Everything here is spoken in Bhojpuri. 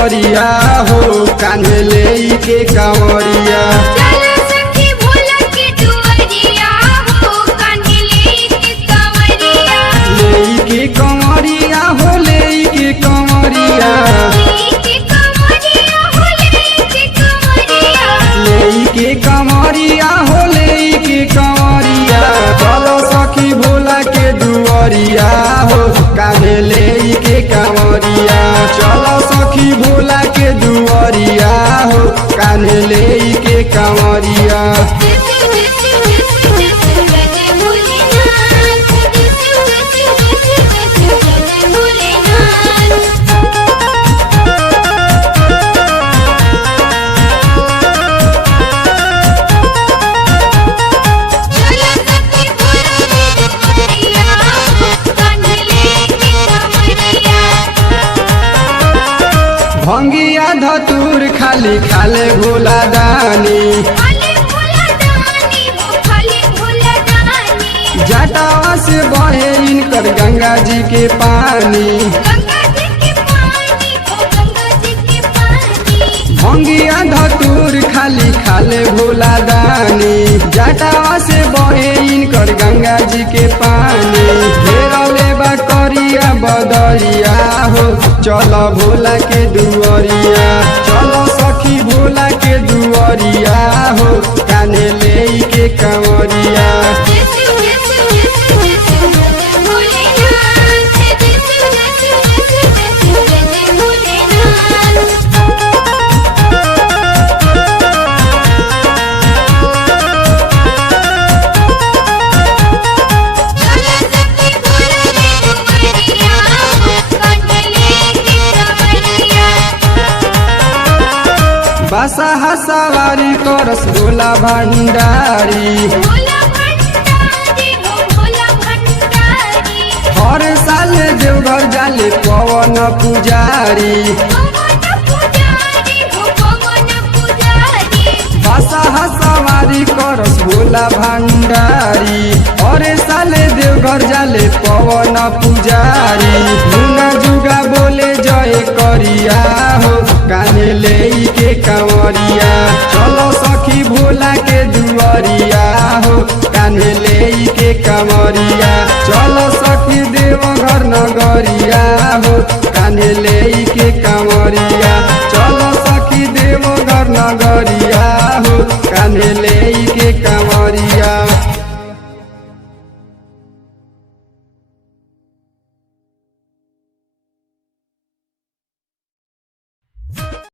दुआरिया हो कान्हे ले के कांवरिया। चलो सखी भोला के दुआरिया हो कान्हे लेके कांवरिया। लेके कांवरिया हो लेके कांवरिया। लेके कांवरिया हो लेके कांवरिया। लेके कांवरिया हो लेके कांवरिया। चलो सखी भोला के दुआरिया हो कान्हे ले के कांवरिया। चलो सखी भोला के दुआरिया हो कान्हे ले के कांवरिया। भंगिया धतूर खाली खाले भोला दानी। जटावा से बहे इनकर गंगा जी के पानी। भंगिया धतूर खाली खाले भोला दानी। जटावा से बहे इनकर गंगा जी के पानी। घेरले बा करिया बदरिया हो चलो भोला के दुआरिया। चलो सखी भोला के दुआरिया हो कान्हे ले के कांवरिया। बसहा सवारी करस भोला भंडारी। हर साल देवघर जाले पवन पुजारी। बसहा सवारी करस भोला भंडारी। हर साल देवघर जाले पवन पुजारी। मुना जुगा बोले जय करिया हो कान्हे ले के कांवरिया। चलो सखी भोला के दुआरिया हो कान्हे ले के कांवरिया। चलो सखी देवघर नगरिया हो कान्हे ले के कांवरिया।